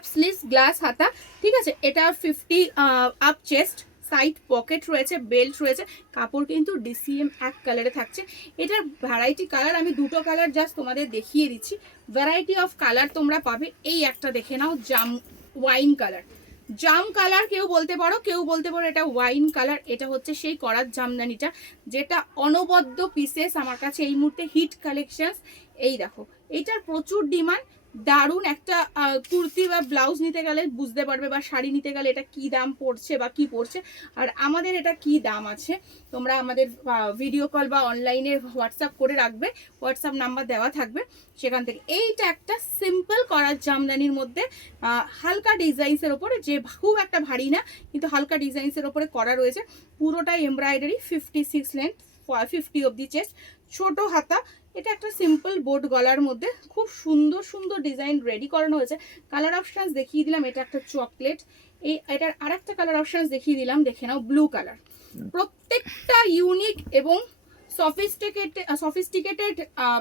পাপ sleeves, glass হাতা, ঠিক আছে। এটা 50 আপ চেস্ট, সাইড পকেট রয়েছে, বেল্ট রয়েছে। কাপড় কিন্তু ডিসিএম এক কালারে থাকছে। এটার ভ্যারাইটি কালার আমি দুটো কালার জাস্ট তোমাদের দেখিয়ে দিচ্ছি। ভ্যারাইটি অফ কালার তোমরা পাবে। এই একটা দেখে নাও, জাম ওয়াইন কালার, জাম কালার কেউ বলতে পারো, কেউ বলতে পারো এটা ওয়াইন কালার। এটা হচ্ছে সেই করার জামদানিটা, যেটা অনবদ্য পিসেস আমার কাছে এই মুহূর্তে হিট কালেকশন। এই দেখো, এটার প্রচুর ডিমান্ড। দারুণ একটা কুর্তি বা ব্লাউজ নিতে গেলে বুঝতে পারবে, বা শাড়ি নিতে গেলে এটা কি দাম পড়ছে বা কি পড়ছে, আর আমাদের এটা কি দাম আছে। তোমরা আমাদের ভিডিও কল বা অনলাইনে হোয়াটসঅ্যাপ করে রাখবে, হোয়াটসঅ্যাপ নাম্বার দেওয়া থাকবে, সেখান থেকে। এইটা একটা সিম্পল করার জামদানির মধ্যে হালকা ডিজাইন্সের ওপরে, যে খুব একটা ভারী না কিন্তু হালকা ডিজাইন্সের ওপরে করা রয়েছে। পুরোটাই এমব্রয়ডারি, 56 লেন্থ, 50 অবধি চেস্ট, ছোট হাতা। এটা একটা সিম্পল বোট গলার মধ্যে খুব সুন্দর সুন্দর ডিজাইন রেডি করানো হয়েছে। কালার অপশানস দেখিয়ে দিলাম, এটা একটা চকলেট। এটার আর একটা কালার অপশানস দেখিয়ে দিলাম, দেখে নাও, ব্লু কালার। প্রত্যেকটা ইউনিক এবং সফিস্টিকেটেড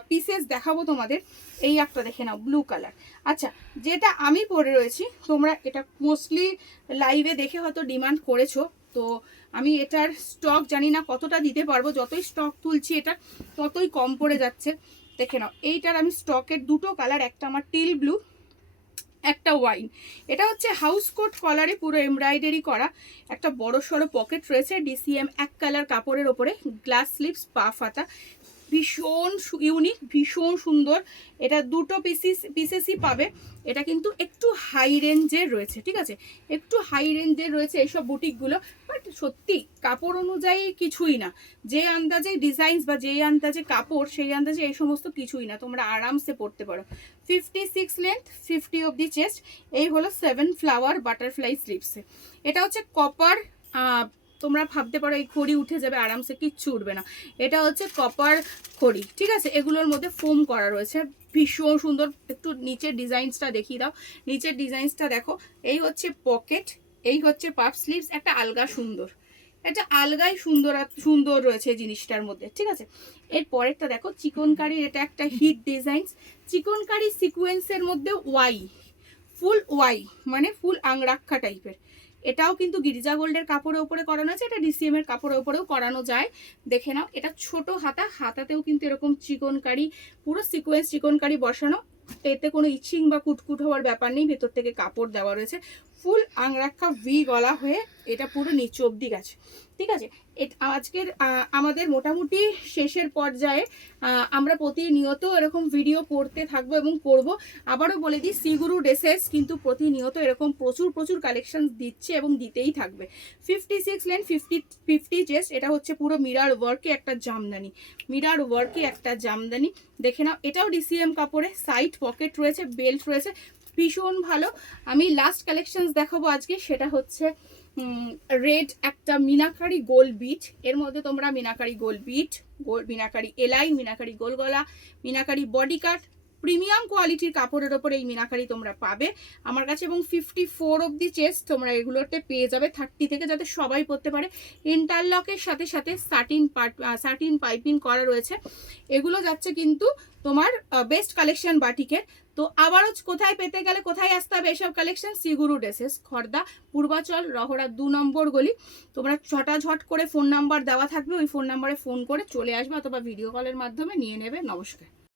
পিসেস দেখাবো তোমাদের। এই একটা দেখে নাও, ব্লু কালার। আচ্ছা, যেটা আমি পরে রয়েছি, তোমরা এটা মোস্টলি লাইভে দেখে হয়তো ডিমান্ড করেছো, তো আমি এটার স্টক জানি না কতটা দিতে পারবো। যতই স্টক তুলছি এটা ততই কম পড়ে যাচ্ছে। দেখে নাও, এইটার আমি স্টকের দুটো কালার, একটা আমার টিল ব্লু, একটা ওয়াইন। এটা হচ্ছে হাউস কোট কলারে পুরো এমব্রয়ডারি করা, একটা বড় সড়ো পকেট রয়েছে, ডিসিএম এক কালার কাপড়ের ওপরে, গ্লাস স্লিভস, পাফ হাতা। ভীষণ ইউনিক, ভীষণ সুন্দর। এটা দুটো পিসেসই পাবে। এটা কিন্তু একটু হাই রেঞ্জের রয়েছে, ঠিক আছে, একটু হাই রেঞ্জের রয়েছে এইসব বুটিকগুলো। বাট সত্যি কাপড় অনুযায়ী কিছুই না, যে আন্দাজে ডিজাইনস বা যে আন্দাজে কাপড়, সেই আন্দাজে এই সমস্ত কিছুই না, তোমরা আরামসে পরতে পারো। 56 লেন্থ, 50 অব দি চেস্ট। এই হলো 7 ফ্লাওয়ার বাটারফ্লাই স্লিভসে। এটা হচ্ছে কপার, তোমরা ভাবতে পারো এই খড়ি উঠে যাবে, আরামসে কিচ্ছু উঠবে না। এটা হচ্ছে কপার খড়ি, ঠিক আছে। এগুলোর মধ্যে ফোম করা রয়েছে, ভীষণ সুন্দর। একটু নিচের ডিজাইনসটা দেখিয়ে দাও, নিচের ডিজাইনসটা দেখো। এই হচ্ছে পকেট, এই হচ্ছে পাফ স্লিভস। একটা আলগা সুন্দর, এটা আলগাই সুন্দর সুন্দর রয়েছে জিনিসটার মধ্যে, ঠিক আছে। এর পরেরটা দেখো, চিকনকারির, এটা একটা হিট ডিজাইনস, চিকনকারি সিকোয়েন্সের মধ্যে ওয়াই, ফুল ওয়াই মানে ফুল আংরাক্ষা টাইপের। এটাও কিন্তু গির্জা গোল্ডের কাপড়ের উপরে করানো আছে, এটা ডিসিএম এর কাপড়ের উপরেও করানো যায়। দেখে নাও, এটা ছোট হাতা, হাতাতেও কিন্তু এরকম চিকনকারি, পুরো সিকোয়েন্স চিকনকারি বসানো। এতে কোনো ইচিং বা কুটকুট হওয়ার ব্যাপার নেই, ভেতর থেকে কাপড় দেওয়া রয়েছে। ফুল আংরাক্ষা ভি গলা হয়ে এটা পুরো নিচে অবধি গেছে, ঠিক আছে। আজকের আমাদের মোটামুটি শেষের পর্যায়ে। আমরা প্রতিনিয়ত এরকম ভিডিও করতে থাকবো এবং করব। আবারও বলে দিই, শ্রীগুরু ড্রেসেস কিন্তু প্রতিনিয়ত এরকম প্রচুর প্রচুর কালেকশন দিচ্ছে এবং দিতেই থাকবে। 56 লেন, 50 চেস্ট। এটা হচ্ছে পুরো মিরার ওয়ার্কে একটা জামদানি, মিরার ওয়ার্কে একটা জামদানি। দেখে নাও, এটাও ডিসিএম কাপড়ে, সাইড পকেট রয়েছে, বেল্ট রয়েছে, ভীষণ ভালো। আমি লাস্ট কালেকশনস দেখাবো আজকে, সেটা হচ্ছে রেড একটা মিনাকারি গোল বিট। এর মধ্যে তোমরা মিনাকারি গোল বিট, মিনাকারি এলাই, মিনাকারি গোল গলা, মিনাকারি বডি কাট, প্রিমিয়াম কোয়ালিটির কাপড়ের ওপরে এই মিনাকারি তোমরা পাবে আমার কাছে। এবং 54 অবধি চেস্ট তোমরা এগুলোতে পেয়ে যাবে, 30 থেকে, যাতে সবাই পরতে পারে। ইন্টারলকের সাথে সাথে সাটিন পাইপিং করা রয়েছে। এগুলো যাচ্ছে কিন্তু তোমার বেস্ট কালেকশন বাটিকের। তো আবারও কোথায় পেতে গেলে কোথায় আসতে হবে এসব কালেকশন? শ্রীগুরু ড্রেসেস, খর্দা, পূর্বাচল, রহড়া 2 নম্বর গলি। তোমরা ঝটাঝট করে ফোন নাম্বার দেওয়া থাকবে, ওই ফোন নাম্বারে ফোন করে চলে আসবে, অথবা ভিডিও কলের মাধ্যমে নিয়ে নেবে। নমস্কার।